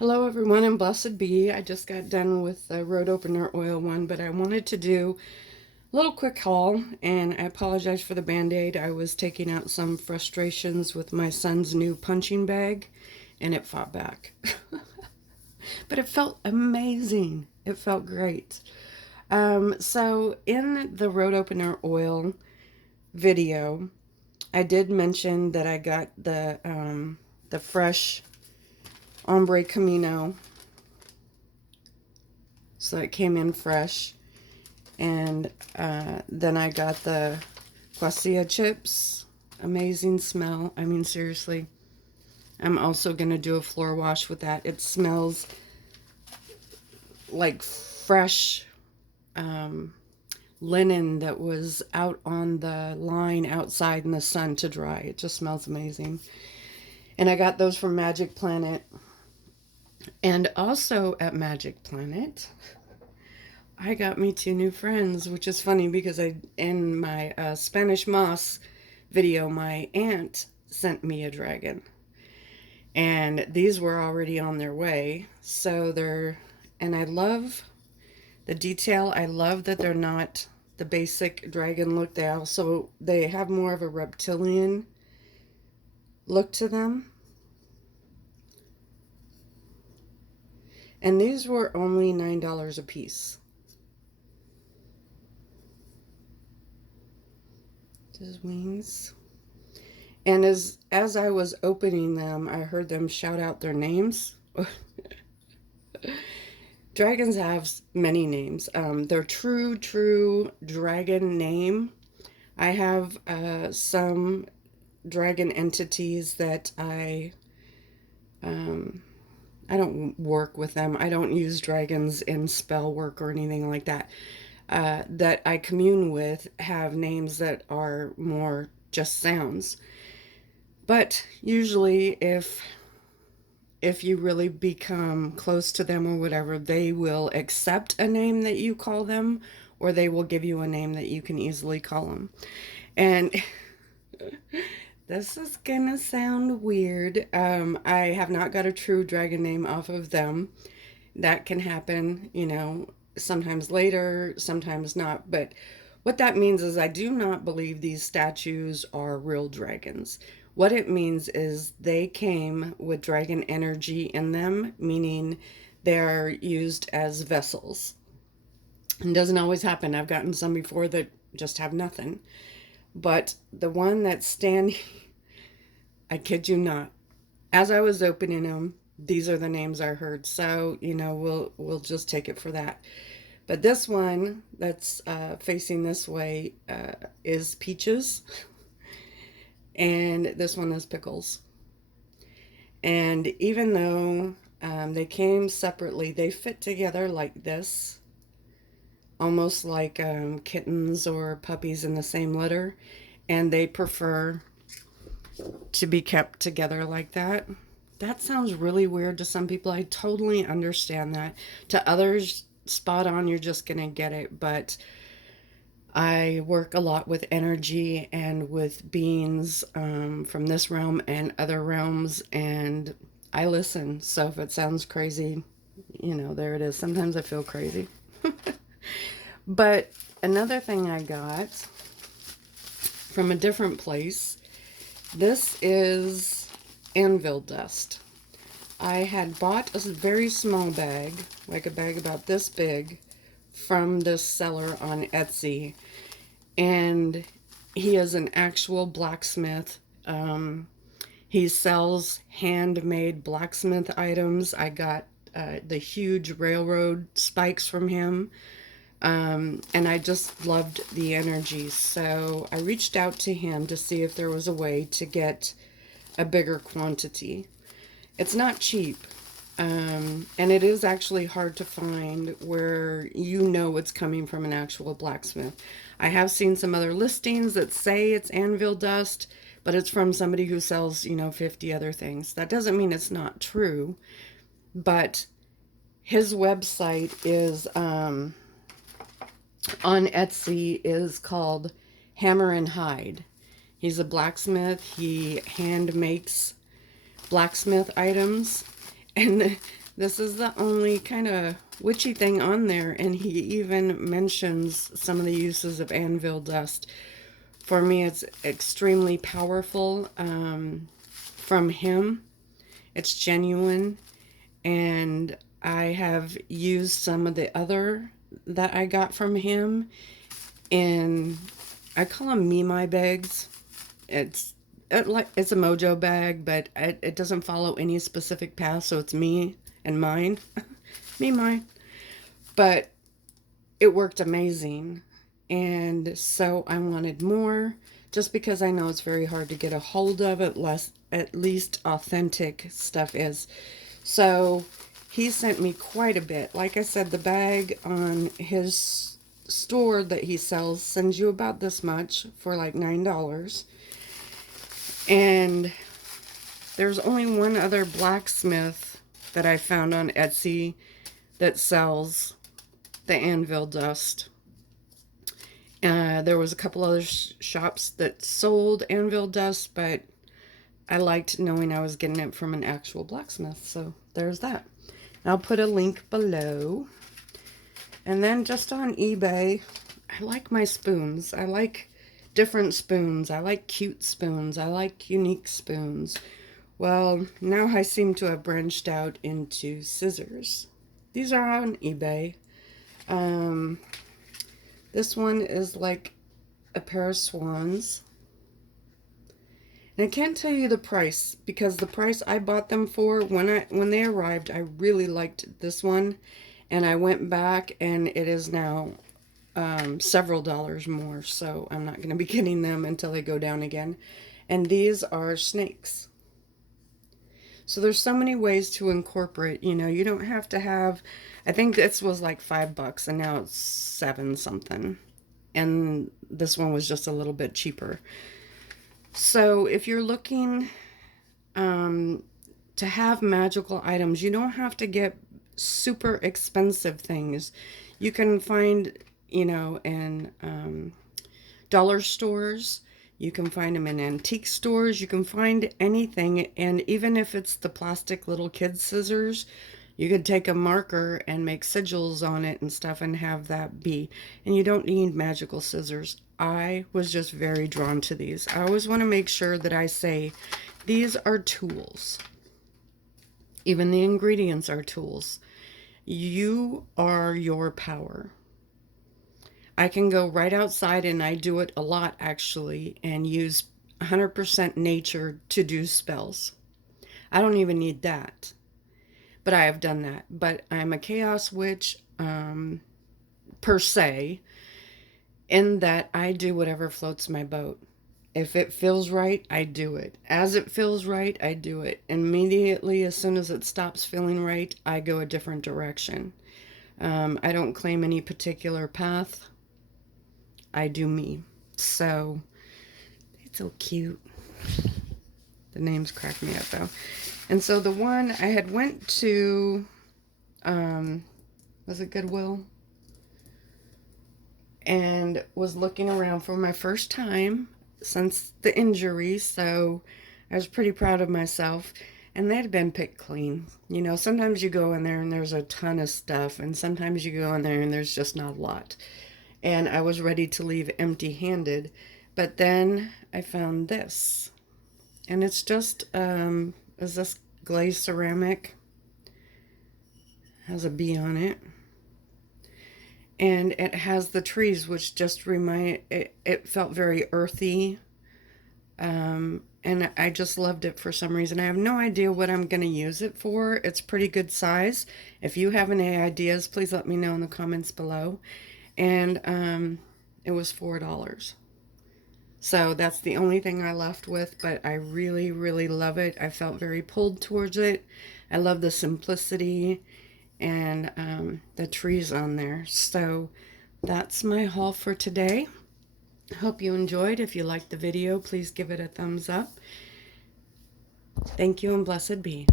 Hello everyone and blessed be. I just got done with the road opener oil one, but I wanted to do a little quick haul, and I apologize for the band-aid. I was taking out some frustrations with my son's new punching bag and it fought back. But it felt amazing. It felt great. So in the road opener oil video, I did mention that I got the fresh Ombre Camino. So it came in fresh. And then I got the Quasia chips. Amazing smell. I mean, seriously. I'm also going to do a floor wash with that. It smells like fresh linen that was out on the line outside in the sun to dry. It just smells amazing. And I got those from Magic Planet. And also at Magic Planet, I got me two new friends, which is funny because in my Spanish moss video, my aunt sent me a dragon. And these were already on their way. And I love the detail. I love that they're not the basic dragon look. They have more of a reptilian look to them. And these were only $9 a piece. His wings. And as I was opening them, I heard them shout out their names. Dragons have many names. Their true dragon name. I have some dragon entities that I don't work with them. I don't use dragons in spell work or anything like that. That I commune with have names that are more just sounds. But usually if you really become close to them or whatever, they will accept a name that you call them, or they will give you a name that you can easily call them. And this is gonna sound weird. I have not got a true dragon name off of them. That can happen, sometimes later, sometimes not. But what that means is I do not believe these statues are real dragons. What it means is they came with dragon energy in them, meaning they're used as vessels. It doesn't always happen. I've gotten some before that just have nothing. But the one that's standing, I kid you not, as I was opening them, these are the names I heard. So, we'll just take it for that. But this one that's facing this way is Peaches. And this one is Pickles. And even though they came separately, they fit together like this. Almost like kittens or puppies in the same litter. And they prefer to be kept together like that. That sounds really weird to some people. I totally understand that. To others, spot on, you're just gonna get it. But I work a lot with energy and with beings from this realm and other realms, and I listen. So if it sounds crazy, there it is. Sometimes I feel crazy. But another thing I got from a different place, this is Anvil dust. I had bought a very small bag, like a bag about this big, from this seller on Etsy. And he is an actual blacksmith. He sells handmade blacksmith items. I got the huge railroad spikes from him. And I just loved the energy. So I reached out to him to see if there was a way to get a bigger quantity. It's not cheap. And it is actually hard to find where it's coming from an actual blacksmith. I have seen some other listings that say it's Anvil dust, but it's from somebody who sells, 50 other things. That doesn't mean it's not true, but his website is on Etsy is called Hammer and Hide. He's a blacksmith. He hand makes blacksmith items. And This is the only kind of witchy thing on there, and he even mentions some of the uses of anvil dust. For me, it's extremely powerful from him. It's genuine, and I have used some of the other that I got from him in, I call them me-my bags. It's it's a mojo bag, but it doesn't follow any specific path, so it's me and mine. Me, mine. But it worked amazing. And so I wanted more, just because I know it's very hard to get a hold of it, less at least authentic stuff is. So he sent me quite a bit. Like I said, the bag on his store that he sells sends you about this much for like $9. And there's only one other blacksmith that I found on Etsy that sells the anvil dust. There was a couple other shops that sold anvil dust, but I liked knowing I was getting it from an actual blacksmith. So there's that. I'll put a link below. And then just on eBay, I like my spoons. I like different spoons. I like cute spoons. I like unique spoons. Well, now I seem to have branched out into scissors. These are on eBay. This one is like a pair of swans. And I can't tell you the price, because the price I bought them for, when they arrived, I really liked this one. And I went back, and it is now several dollars more. So I'm not going to be getting them until they go down again. And these are snakes. So there's so many ways to incorporate, you know, you don't have to have, I think this was like $5 and now it's 7 something. And this one was just a little bit cheaper. So if you're looking to have magical items, you don't have to get super expensive things. You can find, you know, in dollar stores. You can find them in antique stores. You can find anything. And even if it's the plastic little kid scissors, you could take a marker and make sigils on it and stuff and have that be. And you don't need magical scissors. I was just very drawn to these. I always want to make sure that I say these are tools. Even the ingredients are tools. You are your power. I can go right outside, and I do it a lot actually, and use 100% nature to do spells. I don't even need that, but I have done that. But I'm a chaos witch per se, in that I do whatever floats my boat. If it feels right, I do it. As it feels right, I do it. Immediately, as soon as it stops feeling right, I go a different direction. I don't claim any particular path. I do me. So, it's so cute. The names crack me up, though. And so the one I had went to, was it Goodwill? And was looking around for my first time since the injury, so I was pretty proud of myself. And they had been picked clean. You know, sometimes you go in there and there's a ton of stuff, and sometimes you go in there and there's just not a lot. And I was ready to leave empty-handed, but then I found this. And it's just, is this glazed ceramic? Has a bee on it. And it has the trees, which just it felt very earthy. And I just loved it for some reason. I have no idea what I'm going to use it for. It's pretty good size. If you have any ideas, please let me know in the comments below. And it was $4. So that's the only thing I left with, but I really, really love it. I felt very pulled towards it. I love the simplicity and the trees on there. So that's my haul for today. Hope you enjoyed. If you liked the video, please give it a thumbs up. Thank you and blessed be.